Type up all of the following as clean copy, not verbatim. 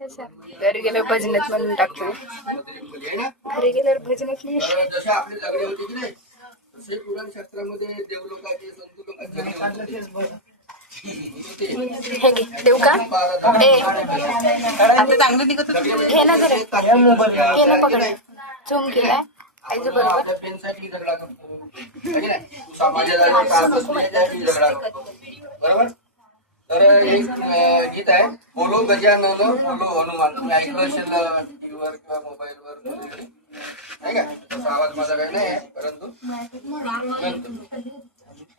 घरी गेल्यावर भजनच म्हणून टाकतो. घरी गेल्यावर भजनच म्हणून. जसे आपले लग्न होते की नाही तसे पुराण शास्त्रामध्ये देवलोकाचे संत लोकांचे देऊ का? आता चांगलं निघत घे ना जरा, घे ना पकड, झूम केलाय आईचं बरोबर. पेनसाठी झगडा करतो समाजासाठी झगडा करतो बरोबर. तर एक गीत आहे, बोलो गजानन बोलो हनुमान. तुम्ही ऐकलं असेल टीव्हीवर किंवा मोबाईलवर नाही का? तसा आवाज माझा काही नाही आहे परंतु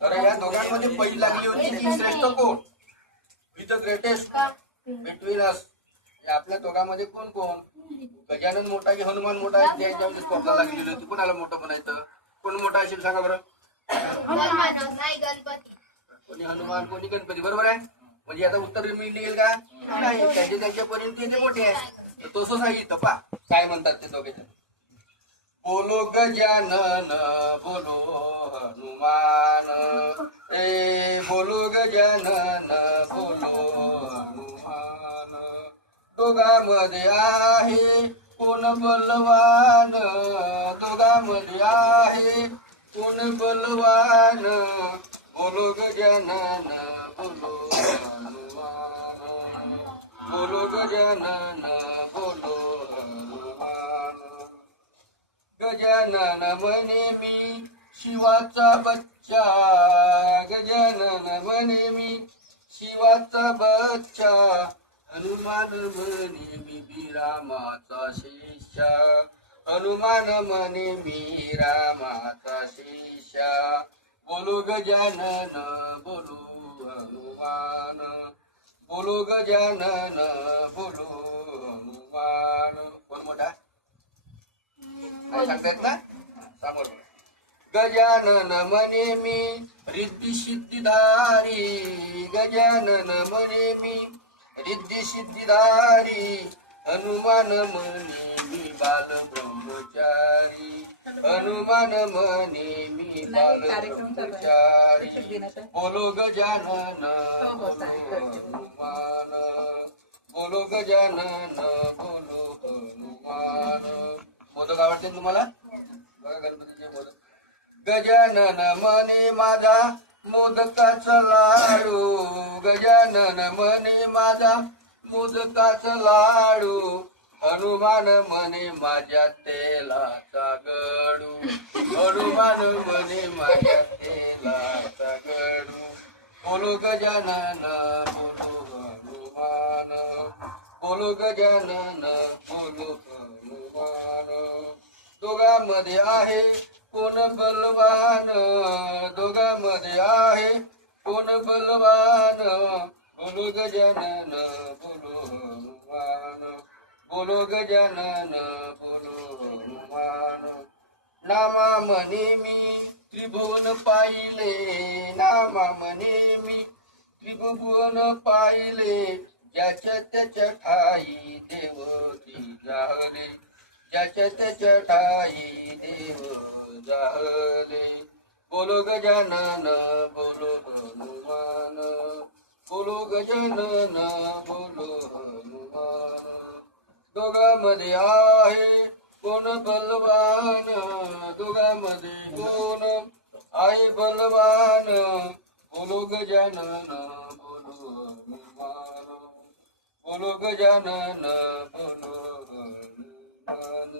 तर या दोघांमध्ये पहिली लागली होती की श्रेष्ठ कोण, with the greatest between us. आपल्या दोघांमध्ये कोण कोण, गजानन मोठा की हनुमान मोठा आहे, त्याच्यामध्ये स्पर्धा लागलेली होती. कोणाला मोठं म्हणायचं, कोण मोठा असेल सांगा बरं. कोणी हनुमान कोणी गणपती, बरोबर आहे. म्हणजे आता उत्तर मी निघेल का नाही, त्यांच्यापर्यंत ते मोठे आहे. तर तसंच आहे इथं पा काय म्हणतात ते दोघे. बोलो गजानन बोलो हनुमान, बोलो गजानन बोलो हनुमान. दोघांमध्ये आहे कोण बलवान, दोघांमध्ये आहे कोण बलवान. बोलो गजानन बोलो हनुमान, बोलो गजानन बोलो हनुमान. गजानन म्हणे मी शिवाचा बच्चा, गजानन म्हणे मी शिवाचा बच्चा. हनुमान म्हणे मी रामाचा शिष्या, हनुमान म्हणे मी रामाचा शिष्या. बोलो गजानन बोलो हनुमान, बोलो गजानन बोलो हनुमान. कोण मोठा काय सांगतायत ना समोर. गजानन म्हणे मी रिद्धी सिद्धिधारी, गजानन म्हणे मी रिद्धी सिद्धिधारी. हनुमान म्हणे मी बाल ब्रह्मचारी, हनुमान म्हणे मी बाल ब्रह्मचारी. बोलो गजानन बोलो हनुमान, बोलो गजानन बोलो हनुमान. मोदक आवडते तुम्हाला, बघा गणपतीचे मोदक. गजानन म्हणे माझा मोदकाचा लाडू, गजानन म्हणे माझा मोदकाचा लाडू. हनुमान म्हणे माझ्या तेलाचा गडू, हनुमान म्हणे माझ्या तेलाचा गडू. बोलो गजानन बोलो हनुमान, बोलो गजानन बोलो हनुमान. दोघांमध्ये आहे कोण बलवान, दोघांमध्ये आहे कोण बलवान. बोलो गजानन बोलो हनुमान, बोलो गजानन बोलो हनुमान. नामा म्हणे मी त्रिभुवन पाहिले, नामा म्हणे मी त्रिभुवन पाहिले. ज्याच्या त्याच्या ठाई देव जाहले, ज्याच्या त्याच्या ठाई देव जाहले. बोलो गजानन बोलो हनुमान, बोलो गजानन बोलो हनुमान. दोघांमध्ये आहे कोण बलवान, दोघांमध्ये कोण आहे बलवान. बोलो गजानन बोलो हनुमान, बोलो गजानन बोलो हनुमान.